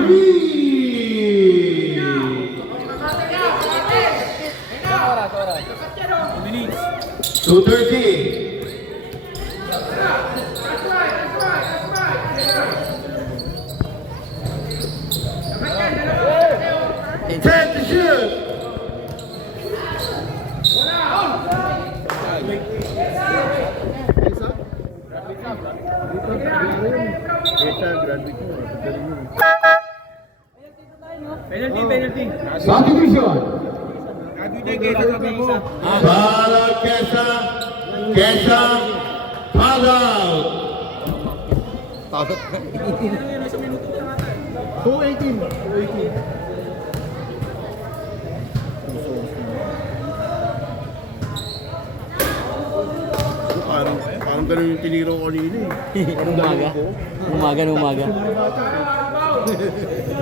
2:30. Set to shoot. Penalty, penalty. Subdivision. Para Quesa. Quesa. Foul out. 218. Parang ganun yung tiniro ko kanina Umaga. Umaga na umaga.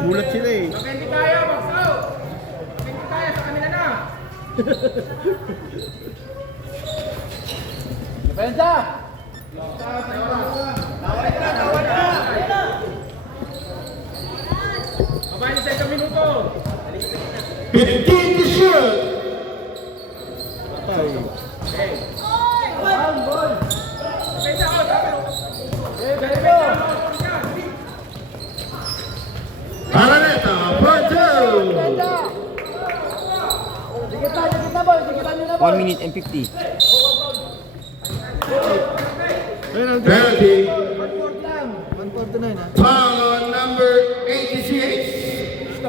Bulat sila eh. Hindi kaya, baksaw! Hindi kaya, sa kanila na! Pensa! Mabahin sa isang minuto! 15 to shoot. Pensa ko, Araneta for 2. 1 minute and 50. Penalty. 149 ha. Foul on number 86.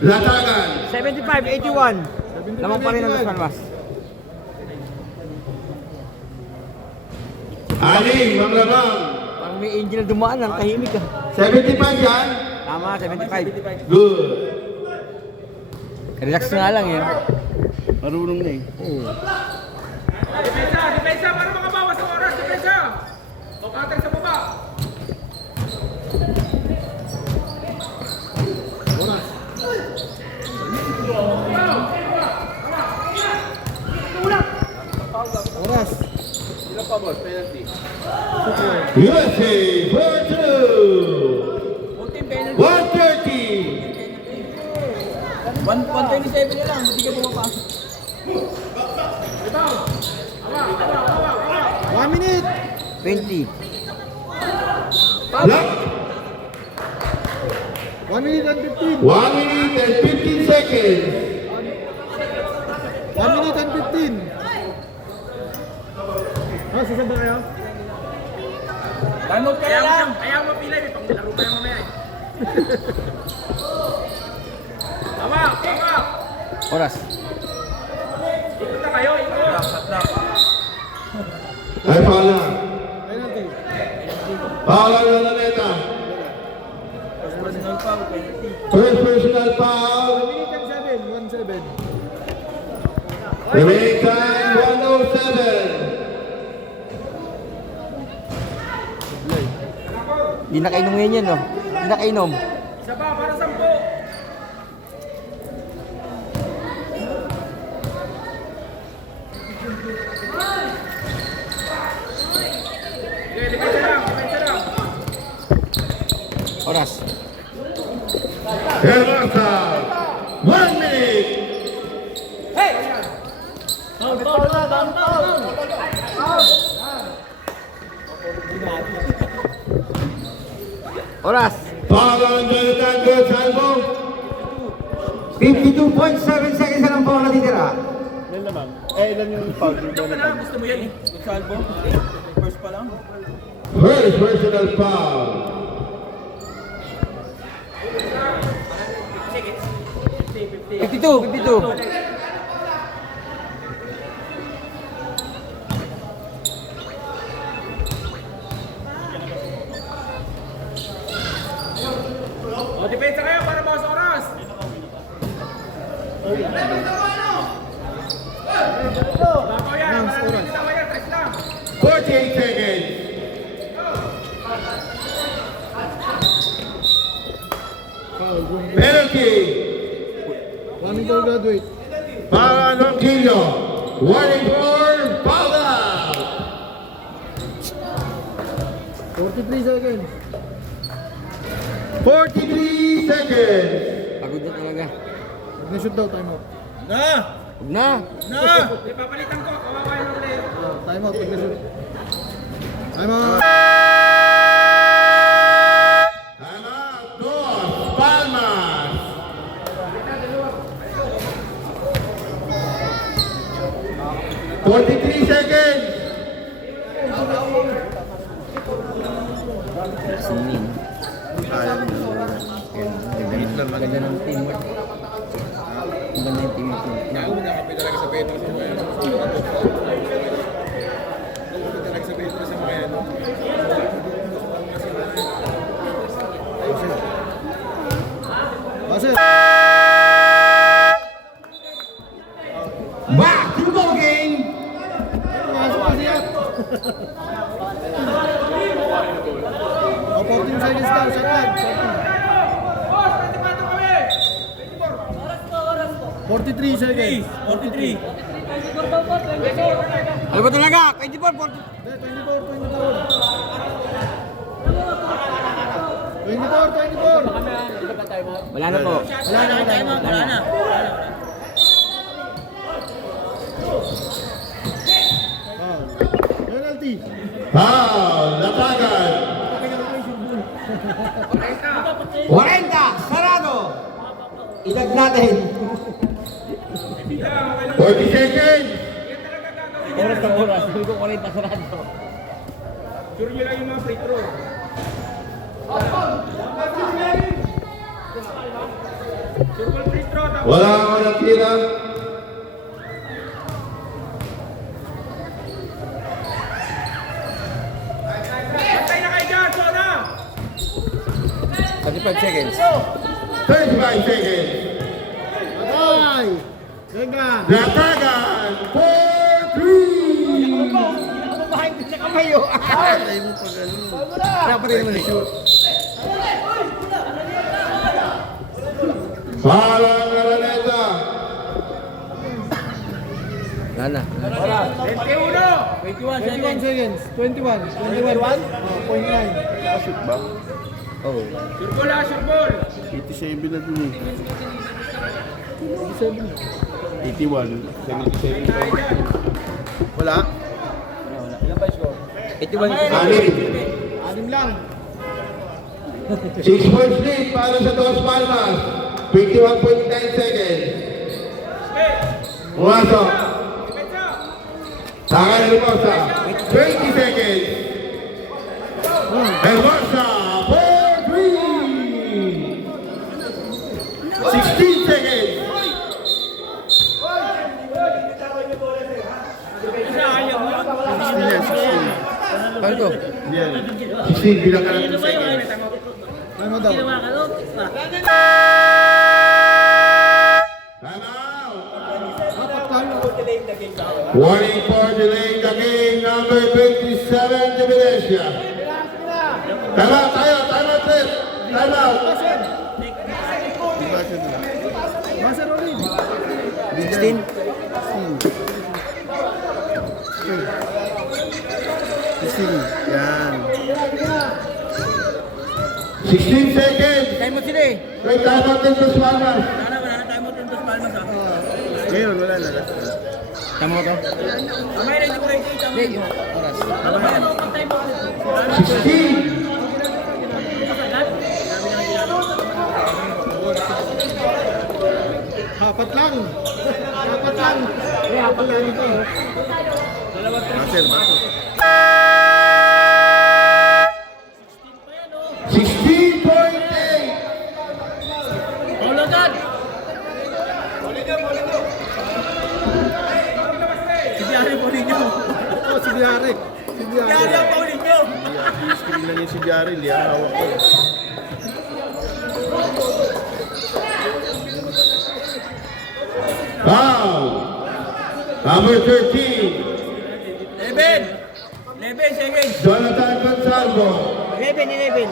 Latagan. 75-81. Lamang pa rin ang Dos Palmas. Aling Mamlamang. Parang may angel dumaan ang tahimik ah. 75 yan. Tama, 75. Good. Relax nga lang yun. Marunong na eh. Depensa, depensa para makabawas ang oras, depensa! O counter sa baba! Oras. USA for 2. 130. 127 na lang, hindi ka pumapasok. 1 minute. 20. Lock. 1 minute and 15. 1 minute and 15 seconds. 1 minute and 15. Ah, sasama kayo? Timeout ka na lang. Ayaw mo pilay, may panglaro pa yung mamaya eh. Tama! Oras. Ikot na kayo, ikot! Ay, foul na. Penalty. Foul ang Araneta. Personal foul, penalty. First personal foul. Remaining time 7, 1-7. Remaining time 1:07. Hindi nakainom ngayon yan, no? Hindi nakainom. Isa pa, para 10. Depensa lang. Oras. Hermosa. 1 minute. Oras. Foul ang Jonathan Gonzalvo. 52.7 seconds na lang po ang natitira. Ilan naman? Ilan yung foul? Gusto mo yan eh. Gonzalvo. First pa lang. First personal foul. 52. O, depensa kayo para bawas oras. Babaw yan, maraming bitaw yan, tres lang. 48 seconds. Penalty. One goal graduate. Para Ronquillo. Warning for foul out. 43 seconds. 43 seconds. Pagod na talaga. Huwag na shoot daw, time out. Huwag na. Ipapalitan ko, kawawa yung player. Time out, huwag na shoot. Time out. Time out. Dos Palmas. 43 seconds. Sinin. Maganda ng teamwork. Maganda yung teamwork. Basit. Back to the ball game. Pasok pa siya. O, 14 seconds daw, shot clock. 43 seconds. 43. Ano ba talaga? 24, 40. Hindi, 24. Wala na po. Wala na. Penalty. Foul. Lapagan. 40, sarado. Idag natin. 40 seconds. Oras na oras. Sabi ko 40 sarado. Sure nyo lang yung mga free throw. Circle free throw, tapos Wala ako ng tira. patay na kayo dyan, Sona! 35 seconds. 35 seconds. Ay! Venga! Lapagan. 4-3. Dapat rin mo na-shoot. Foul ang Araneta. Wala na. 21! 21 seconds. 21 seconds. 21? 21? Oh, 0.9. Oh. Circle ha, circle! 87 na dun eh. 81. 77. Wala? 81. Anim. 6 lang. 6 points lead para sa Dos Palmas. 21.9 seconds. Pumasok. Depensa! Saka na Hermosa. 20 seconds. Hermosa for 3. 16 seconds. Paano to? Yan. 16 bilang ka ng 2 seconds. Ano daw? Time out. Warning for delaying the game, number 27, Divinesia. Time out tayo, time out ulit. Time out. Masa Rolin. 16? 16. Yan. 16 seconds. Time mo sila eh. May time out din sa Palmas. Ngayon, wala na. Time mo to? Hindi, yung oras. 16. Apat lang. Apat lang. Apat lang ito. Master, master. 16.8. Paulo dyan! Si Diari po ninyo. Oo, si Diari. Si Diari. ang Paulinho! I-screen na niya si Jari. Hindi ang hawak ko. Foul. Number 13. 11 seconds! Jonathan Gonzalvo. 11.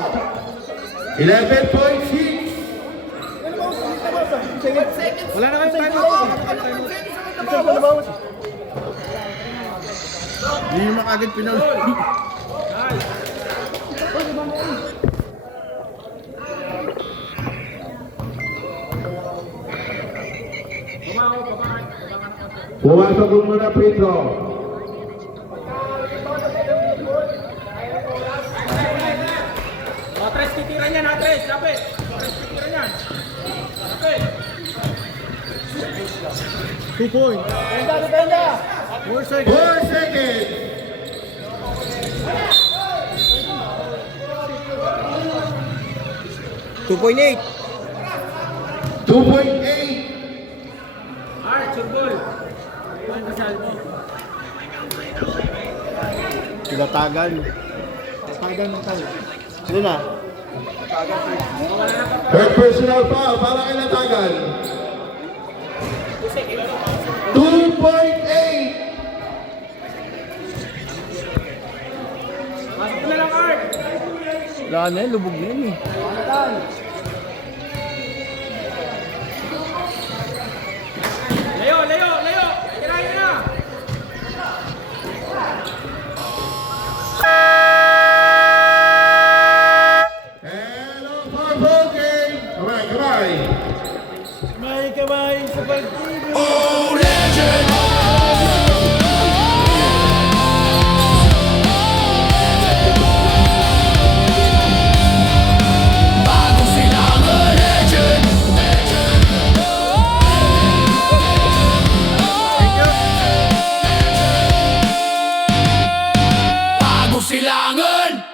11.6. Wala na kang time. Hindi mo makagad pinag- Pumasok mo muna, Pedro. Tres titiran yan, Tres. Lapit. Tres titiran yan. Lapit. 2 points. 4 seconds. 4 seconds. $2.8. 2.8. Art, surbol. Tinatagan. Tagan ng tao. Ano na? Third personal foul. Para kay Natagan. 2.8. Pasok na lang, Art. Wala na yan, lubog na yan eh. Layo, layo, layo. Tirahin na. And on for ball game. Kamay. May kamay sa pag-ibig. Oh, legend! Bago silang legend! Bago silangan!